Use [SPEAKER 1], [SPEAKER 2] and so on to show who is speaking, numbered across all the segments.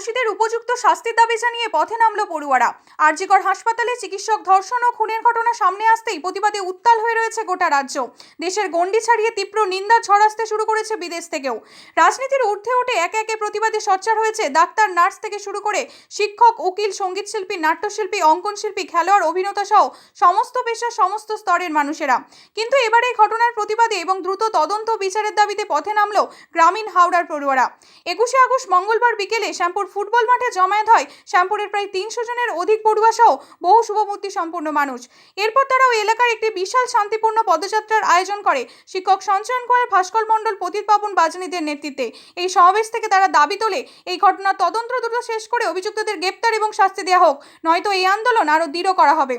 [SPEAKER 1] উপযুক্ত শাস্তির দাবি জানিয়ে পথে নামলো পড়ুয়ারা। আরজিকর হাসপাতালে চিকিৎসক ধর্ষণ ও খুনের ঘটনা সামনে আসতেই প্রতিবাদে উত্তাল হয়ে রয়েছে গোটা রাজ্য। দেশের গণ্ডি ছাড়িয়ে তীব্র নিন্দা ঝড় আসতে শুরু করেছে বিদেশ থেকেও। রাজনীতির ঊর্ধ্বে উঠে একে একে প্রতিবাদে সচ্চার হয়েছে ডাক্তার, নার্স থেকে শুরু করে শিক্ষক, উকিল, সঙ্গীতশিল্পী, নাট্যশিল্পী, অঙ্কনশিল্পী, খেলোয়াড়, অভিনেতা সহ সমস্ত পেশার সমস্ত স্তরের মানুষেরা। কিন্তু এবার এই ঘটনার প্রতিবাদে এবং দ্রুত তদন্ত বিচারের দাবিতে পথে নামলো গ্রামীণ হাওড়ার পড়ুয়ারা। একুশে আগস্ট মঙ্গলবার বিকেলে শ্যামপুর ফুটবল মাঠে জমায়েত হয়। শ্যামপুরের প্রায় তিনশো জনের অধিক পড়ুয়া সহ বহু শুভমূর্তি সম্পন্ন মানুষ। এরপর তারা ওই এলাকার একটি বিশাল শান্তিপূর্ণ পদযাত্রার আয়োজন করে। শিক্ষক সঞ্চয়ন কুমার ভাস্কর মণ্ডল পতিত পাবন বাজনীদের নেতৃত্বে। এই সমাবেশ থেকে তারা দাবি তোলে, এই ঘটনার তদন্ত দ্রুত শেষ করে অভিযুক্তদের গ্রেপ্তার এবং শাস্তি দেওয়া হোক, নয়তো এই আন্দোলন আরও দৃঢ় করা হবে।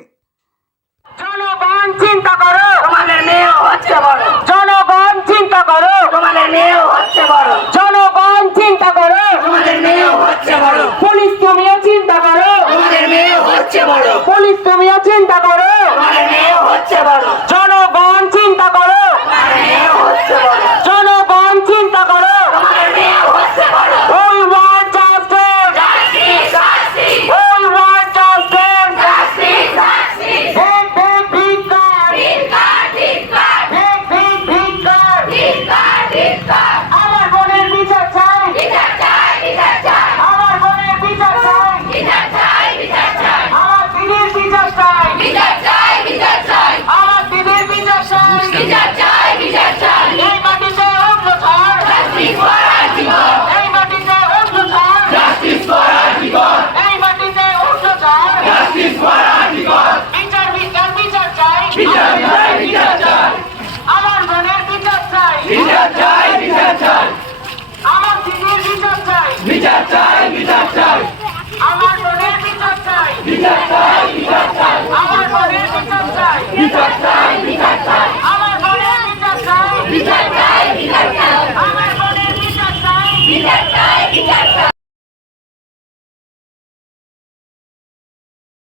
[SPEAKER 2] জনগণ চিন্তা করো,
[SPEAKER 3] তোমাদের মেয়েও হচ্ছে বড়
[SPEAKER 2] জনগণ চিন্তা করো
[SPEAKER 3] তোমাদের মেয়েও হচ্ছে বড়
[SPEAKER 2] জনগণ চিন্তা করো
[SPEAKER 3] তোমাদের মেয়েও হচ্ছে বড়
[SPEAKER 2] পুলিশ তুমিও চিন্তা করো
[SPEAKER 3] তোমাদের মেয়েও হচ্ছে বড়
[SPEAKER 2] পুলিশ তুমিও চিন্তা করো
[SPEAKER 3] তোমাদের মেয়েও হচ্ছে বড়
[SPEAKER 2] জনগণ চিন্তা করো
[SPEAKER 3] তোমাদের মেয়েও হচ্ছে বড়
[SPEAKER 2] জনগণ চিন্তা করো
[SPEAKER 3] তোমাদের মেয়েও হচ্ছে বড়
[SPEAKER 2] ওই ওয়ার্ড জাস্টিস
[SPEAKER 3] Justice, justice,
[SPEAKER 2] ওই ওয়ার্ড জাস্টিস
[SPEAKER 3] justice, justice.
[SPEAKER 2] ভেক ভেক ভিক্ষার
[SPEAKER 3] ধিক্কার, ধিক্কার,
[SPEAKER 2] ভেক ভেক ভিক্ষার
[SPEAKER 3] ধিক্কার, ধিক্কার।
[SPEAKER 2] আমার বোনের বিচার চাই
[SPEAKER 3] বিচার চাই, বিচার চাই,
[SPEAKER 2] আমার বোনের বিচার চাই
[SPEAKER 3] বিচার চাই, বিচার চাই।
[SPEAKER 2] আমার দিদির বিচার চাই
[SPEAKER 3] বিচার চাই, বিচার চাই,
[SPEAKER 2] আমার দিদির বিচার চাই
[SPEAKER 3] বিচার চাই, বিচার চাই।
[SPEAKER 2] এই মাটিতে অত্যাচার
[SPEAKER 3] Justice for Antigone,
[SPEAKER 2] এই মাটিতে অত্যাচার
[SPEAKER 3] justice for Antigone,
[SPEAKER 2] এই মাটিতে অত্যাচার
[SPEAKER 3] justice for Antigone.
[SPEAKER 2] বিচার বিচার বিচার চাই
[SPEAKER 3] বিচার চাই, বিচার চাই,
[SPEAKER 2] আমার বোনের বিচার চাই
[SPEAKER 3] বিচার চাই, বিচার চাই,
[SPEAKER 2] আমার দিদির বিচার চাই
[SPEAKER 3] বিচার চাই, বিচার চাই,
[SPEAKER 2] আমার বোনের বিচার চাই
[SPEAKER 3] বিচার চাই, বিচার চাই,
[SPEAKER 2] আমার বোনের বিচার চাই
[SPEAKER 3] বিচার